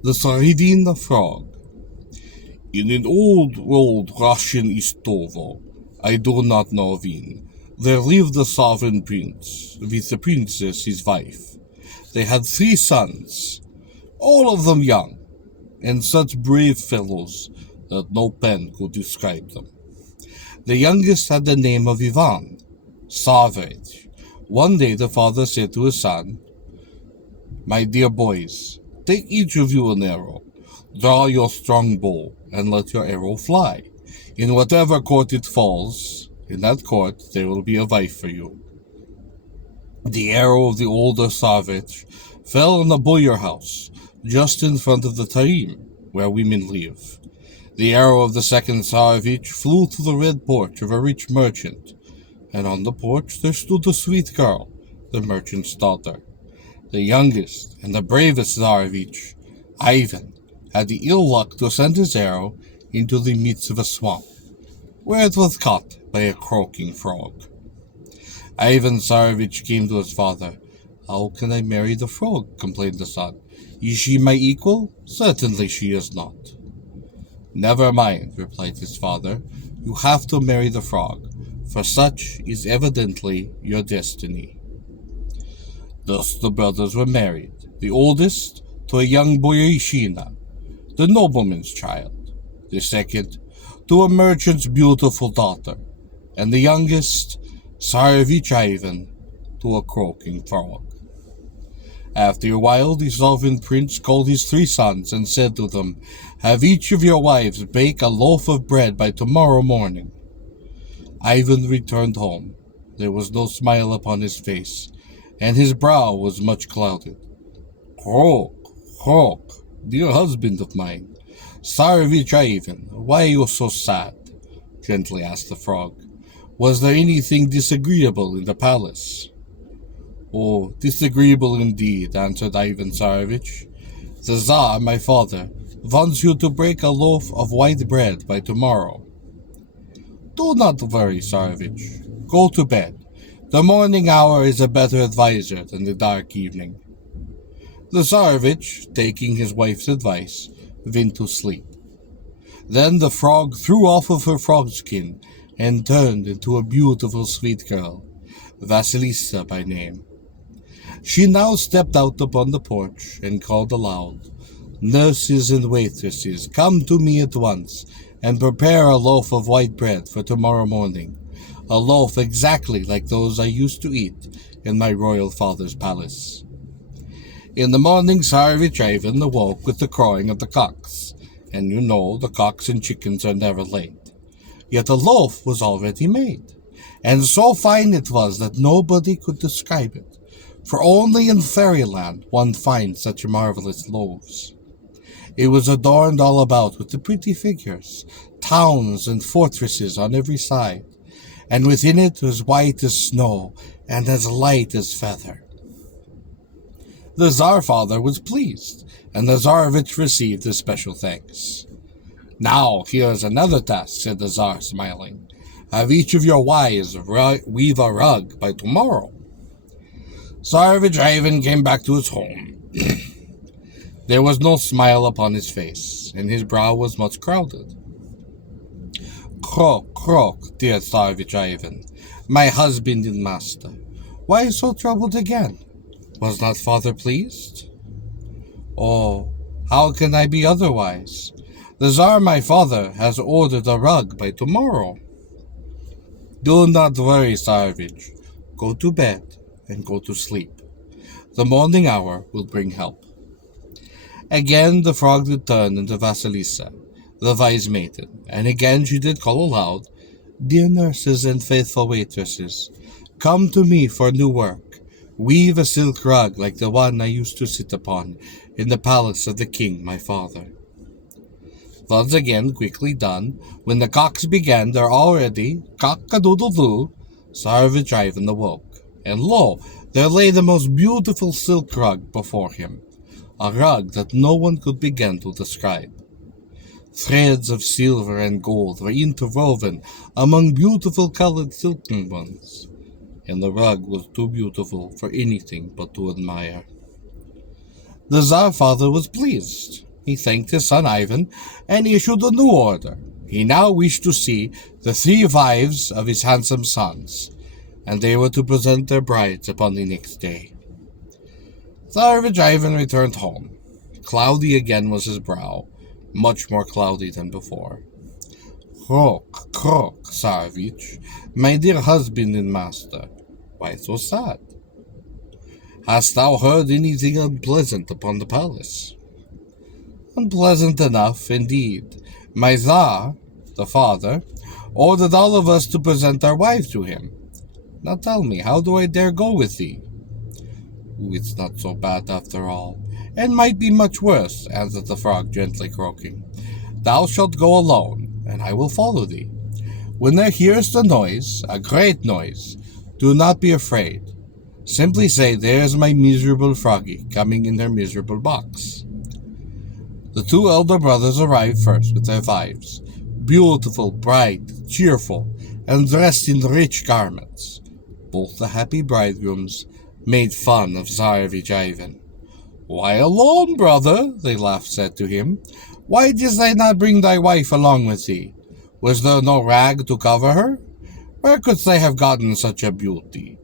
The Tsarevna Frog. In an old Russian Istovo, I do not know when, there lived a sovereign prince, with the princess his wife. They had 3 sons, all of them young, and such brave fellows that no pen could describe them. The youngest had the name of Ivan, savage. One day the father said to his son, "My dear boys, take each of you an arrow. Draw your strong bow, and let your arrow fly. In whatever court it falls, in that court there will be a wife for you." The arrow of the older savage fell on a boyar house, just in front of the Tarim, where women live. The arrow of the second Tsarevich flew to the red porch of a rich merchant, and on the porch there stood a sweet girl, the merchant's daughter. The youngest and the bravest Tsarevich, Ivan, had the ill luck to send his arrow into the midst of a swamp, where it was caught by a croaking frog. Ivan Tsarevich came to his father. "How can I marry the frog?" complained the son. "Is she my equal?" "Certainly she is not." "Never mind," replied his father. "You have to marry the frog, for such is evidently your destiny." Thus the brothers were married, the oldest to a young boyarishina, the nobleman's child, the second to a merchant's beautiful daughter, and the youngest, Tsarevich Ivan, to a croaking frog. After a while the sovereign prince called his 3 sons and said to them, "Have each of your wives bake a loaf of bread by tomorrow morning." Ivan returned home. There was no smile upon his face, and his brow was much clouded. "Croak, croak, dear husband of mine, Tsarevich Ivan, why are you so sad?" gently asked the frog. "Was there anything disagreeable in the palace?" "Oh, disagreeable indeed," answered Ivan Tsarevich. "The Tsar, my father, wants you to break a loaf of white bread by tomorrow." "Do not worry, Tsarevich. Go to bed. The morning hour is a better adviser than the dark evening." The Tsarevich, taking his wife's advice, went to sleep. Then the frog threw off of her frog skin and turned into a beautiful sweet girl, Vasilisa by name. She now stepped out upon the porch and called aloud, "Nurses and waitresses, come to me at once and prepare a loaf of white bread for tomorrow morning, a loaf exactly like those I used to eat in my royal father's palace." In the morning Tsarevich Ivan awoke with the crowing of the cocks, and you know the cocks and chickens are never late. Yet the loaf was already made, and so fine it was that nobody could describe it, for only in fairyland one finds such marvelous loaves. It was adorned all about with the pretty figures, towns and fortresses on every side, and within it was white as snow and as light as feather. The Tsar father was pleased, and the Tsarevich received his special thanks. "Now here is another task," said the Tsar, smiling. "Have each of your wives weave a rug by tomorrow." Tsarevich Ivan came back to his home. There was no smile upon his face, and his brow was much clouded. "Croak, croak, dear Tsarevich Ivan, my husband and master. Why so troubled again? Was not father pleased?" "Oh, how can I be otherwise? The Tsar my father has ordered a rug by tomorrow." "Do not worry, Tsarevich. Go to bed and go to sleep. The morning hour will bring help." Again the frog did turn into Vasilisa, the wise maiden, and again she did call aloud, "Dear nurses and faithful waitresses, come to me for new work. Weave a silk rug like the one I used to sit upon in the palace of the king my father." Once again quickly done, when the cocks began their already cock-a-doodle-doo, Tsarevich Ivan awoke, and lo, there lay the most beautiful silk rug before him, a rug that no one could begin to describe. Threads of silver and gold were interwoven among beautiful colored silken ones, and the rug was too beautiful for anything but to admire. The Tsar father was pleased, He thanked his son Ivan and issued a new order. He now wished to see the 3 wives of his handsome sons, and they were to present their brides upon the next day. Tsarevich Ivan returned home. Cloudy again was his brow, much more cloudy than before. Krok, krok, Tsarevich, my dear husband and master, why so sad? Hast thou heard anything unpleasant upon the palace? Unpleasant enough, indeed. My Tsar, the father, ordered all of us to present our wives to him. Now tell me, how do I dare go with thee? It's not so bad after all, and might be much worse, answered the frog, gently croaking. Thou shalt go alone, and I will follow thee. When thou hearest a noise, a great noise, do not be afraid. Simply say, there's my miserable froggy coming in her miserable box. The 2 elder brothers arrived first with their wives, beautiful, bright, cheerful, and dressed in rich garments. Both the happy bridegrooms made fun of Tsarevich Ivan. Why alone, brother? They said to him. Why didst thou not bring thy wife along with thee? Was there no rag to cover her? Where couldst thou have gotten such a beauty?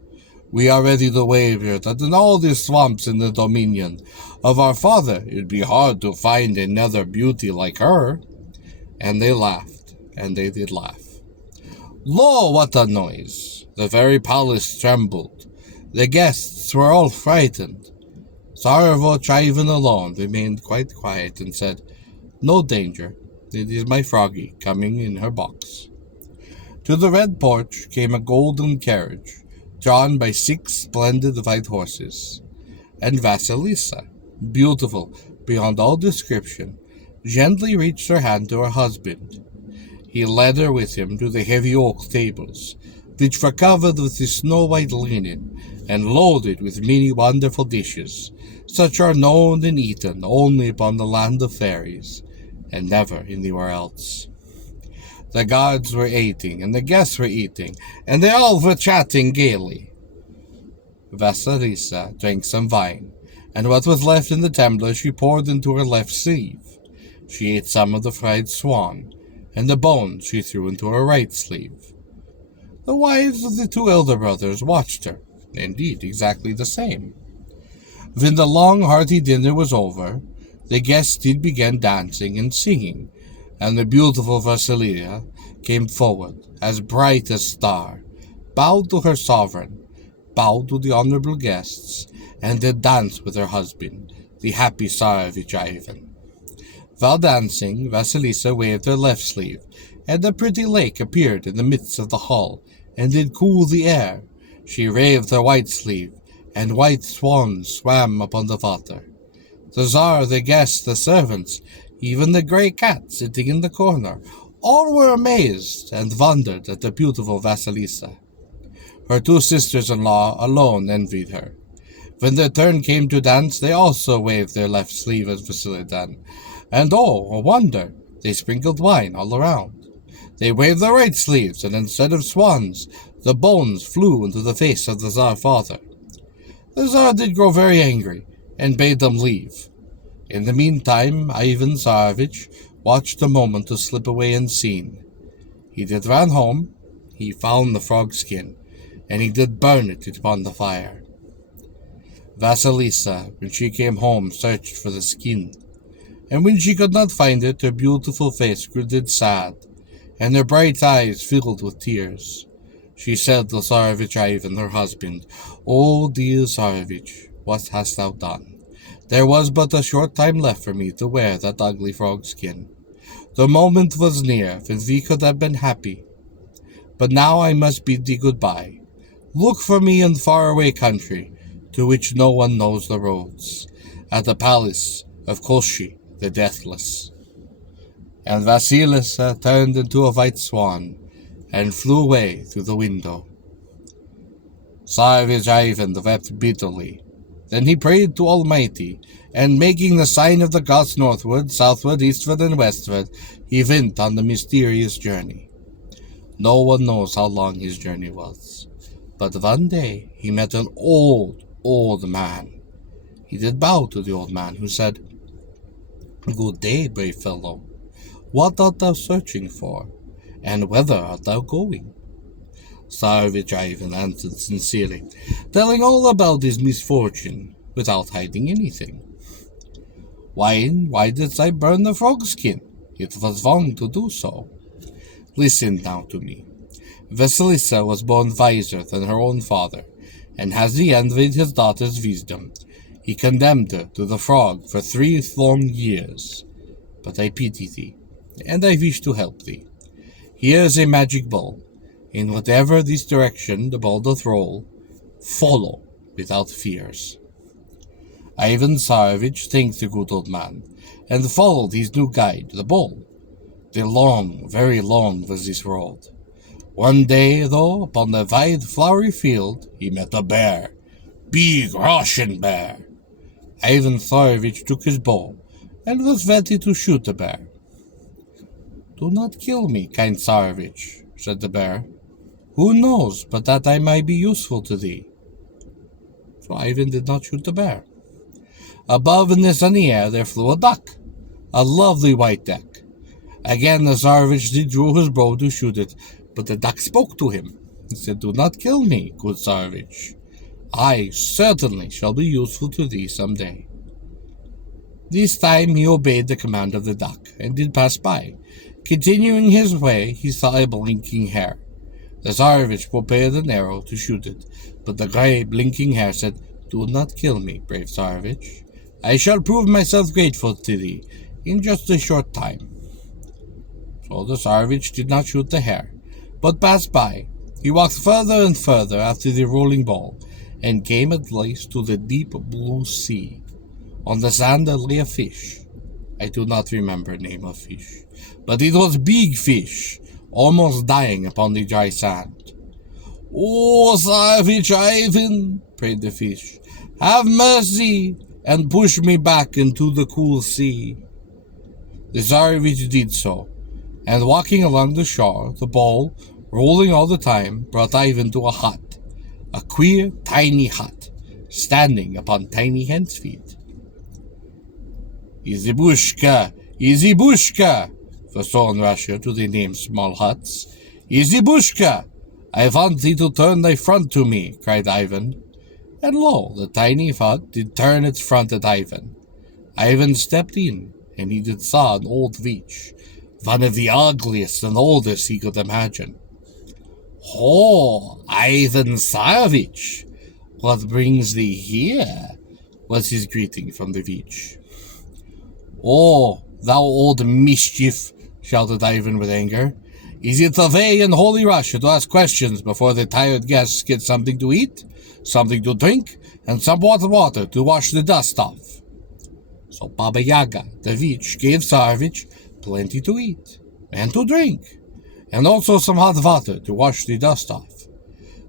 We are ready to wager that in all these swamps in the dominion of our father it would be hard to find another beauty like her. And they laughed, and they did laugh. Lo, what a noise! The very palace trembled. The guests were all frightened. Tsarevich Ivan alone remained quite quiet and said, No danger, it is my froggy coming in her box. To the red porch came a golden carriage, drawn by 6 splendid white horses, and Vasilisa, beautiful beyond all description, gently reached her hand to her husband. He led her with him to the heavy oak tables, which were covered with the snow-white linen, and loaded with many wonderful dishes, such are known and eaten only upon the land of fairies, and never anywhere else. The guards were eating, and the guests were eating, and they all were chatting gaily. Vasilisa drank some wine, and what was left in the tumbler she poured into her left sleeve. She ate some of the fried swan, and the bones she threw into her right sleeve. The wives of the 2 elder brothers watched her, indeed exactly the same. When the long hearty dinner was over, the guests did begin dancing and singing, and the beautiful Vasilisa came forward, as bright as star, bowed to her sovereign, bowed to the honorable guests, and did dance with her husband, the happy Tsarevich Ivan. While dancing, Vasilisa waved her left sleeve, and a pretty lake appeared in the midst of the hall, and did cool the air. She waved her white sleeve, and white swans swam upon the water. The Tsar, the guests, the servants, even the grey cat sitting in the corner, all were amazed and wondered at the beautiful Vasilisa. Her 2 sisters-in-law alone envied her. When their turn came to dance, they also waved their left sleeve as Vasilisa did, and oh, a wonder, they sprinkled wine all around. They waved their right sleeves, and instead of swans, the bones flew into the face of the Tsar father. The Tsar did grow very angry, and bade them leave. In the meantime, Ivan Tsarevich watched a moment to slip away unseen. He did run home, he found the frog skin, and he did burn it upon the fire. Vasilisa, when she came home, searched for the skin, and when she could not find it, her beautiful face grew sad, and her bright eyes filled with tears. She said to Tsarevich Ivan, her husband, O dear Tsarevich, what hast thou done? There was but a short time left for me to wear that ugly frog skin. The moment was near when we could have been happy. But now I must bid thee goodbye. Look for me in faraway country, to which no one knows the roads, at the palace of Koshi the Deathless. And Vasilisa turned into a white swan, and flew away through the window. Tsarevich Ivan wept bitterly. Then he prayed to Almighty, and making the sign of the gods northward, southward, eastward, and westward, he went on the mysterious journey. No one knows how long his journey was, but one day he met an old man. He did bow to the old man, who said, Good day, brave fellow. What art thou searching for, and whither art thou going? Tsarevich Ivan answered sincerely, telling all about his misfortune, without hiding anything. Why didst I burn the frog skin? It was wrong to do so. Listen now to me. Vasilisa was born wiser than her own father, and as he envied his daughter's wisdom, he condemned her to the frog for 3 long years. But I pity thee, and I wish to help thee. Here is a magic ball. In whatever this direction the ball doth roll, follow without fears. Ivan Tsarevich thanked the good old man, and followed his new guide, the ball. Long, very long was this road. One day, though, upon the wide flowery field, he met a bear. Big Russian bear. Ivan Tsarevich took his bow, and was ready to shoot the bear. Do not kill me, kind Tsarevich, said the bear. Who knows but that I might be useful to thee? So Ivan did not shoot the bear. Above in the sunny air there flew a duck, a lovely white duck. Again the Tsarevich drew his bow to shoot it, but the duck spoke to him. He said, Do not kill me, good Tsarevich. I certainly shall be useful to thee some day. This time he obeyed the command of the duck, and did pass by. Continuing his way, he saw a blinking hare. The Tsarevich prepared an arrow to shoot it, but the grey, blinking hare said, Do not kill me, brave Tsarevich. I shall prove myself grateful to thee in just a short time. So the Tsarevich did not shoot the hare, but passed by. He walked further and further after the rolling ball, and came at last to the deep blue sea. On the sand there lay a fish. I do not remember the name of fish, but it was big fish, almost dying upon the dry sand. Oh, Tsarevich Ivan, prayed the fish, have mercy, and push me back into the cool sea. The Tsarevich did so, and walking along the shore, the ball, rolling all the time, brought Ivan to a hut, a queer, tiny hut, standing upon tiny hen's feet. Izibushka, Izibushka, for so in Russia do they name small huts. Izibushka, I want thee to turn thy front to me, cried Ivan. And lo, the tiny hut did turn its front at Ivan. Ivan stepped in, and he did saw an old witch, one of the ugliest and oldest he could imagine. Oh, Ivan Tsarevich, what brings thee here? Was his greeting from the witch. Oh, thou old mischief, shouted Ivan with anger. Is it the way in Holy Russia to ask questions before the tired guests get something to eat, something to drink, and some water to wash the dust off? So Baba Yaga, the witch, gave Tsarevich plenty to eat and to drink, and also some hot water to wash the dust off.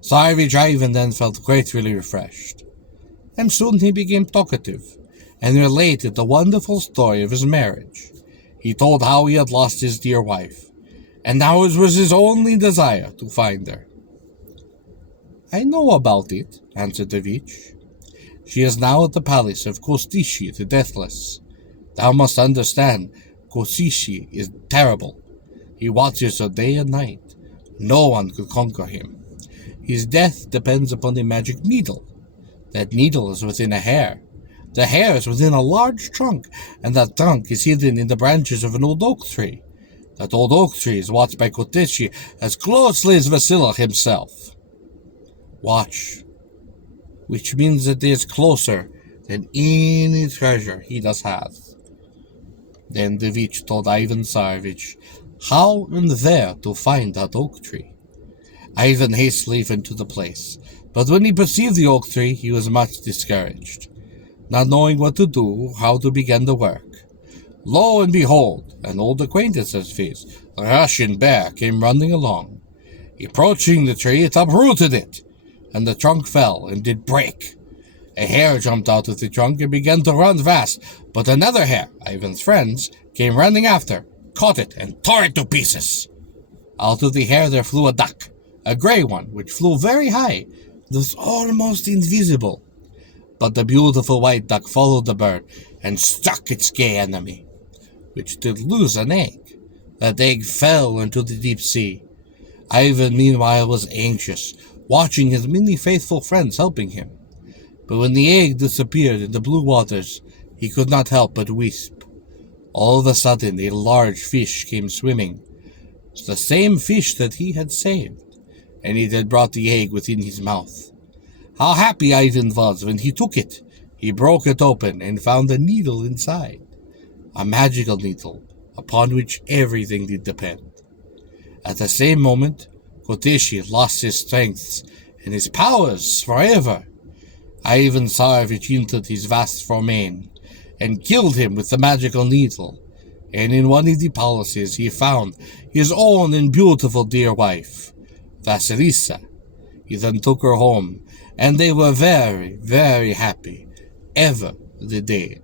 Tsarevich Ivan then felt greatly refreshed, and soon he became talkative, and related the wonderful story of his marriage. He told how he had lost his dear wife, and now it was his only desire to find her. I know about it, answered the witch. She is now at the palace of Kostishi the Deathless. Thou must understand, Kostishi is terrible. He watches her day and night. No one could conquer him. His death depends upon the magic needle. That needle is within a hair. The hair is within a large trunk, and that trunk is hidden in the branches of an old oak tree. That old oak tree is watched by Kostishi as closely as Vasila himself. Watch, which means that it is closer than any treasure he does have. Then the witch told Ivan Tsarevich how and where to find that oak tree. Ivan hastily went to the place, but when he perceived the oak tree, he was much discouraged, not knowing what to do or how to begin the work. Lo and behold, an old acquaintance of his, a Russian bear, came running along. Approaching the tree, it uprooted it, and the trunk fell and did break. A hare jumped out of the trunk and began to run fast, but another hare, Ivan's friends, came running after, caught it, and tore it to pieces. Out of the hare there flew a duck, a grey one, which flew very high, was almost invisible. But the beautiful white duck followed the bird and struck its gay enemy. which did lose an egg. That egg fell into the deep sea. Ivan meanwhile was anxious, watching his many faithful friends helping him. But when the egg disappeared in the blue waters, he could not help but wisp. All of a sudden a large fish came swimming. It's the same fish that he had saved, and it had brought the egg within his mouth. How happy Ivan was when he took it! He broke it open and found a needle inside. A magical needle, upon which everything did depend. At the same moment, Koteshi lost his strength and his powers forever. Ivan Tsarevich entered his vast domain and killed him with the magical needle, and in one of the palaces he found his own and beautiful dear wife, Vasilisa. He then took her home, and they were very, very happy ever the day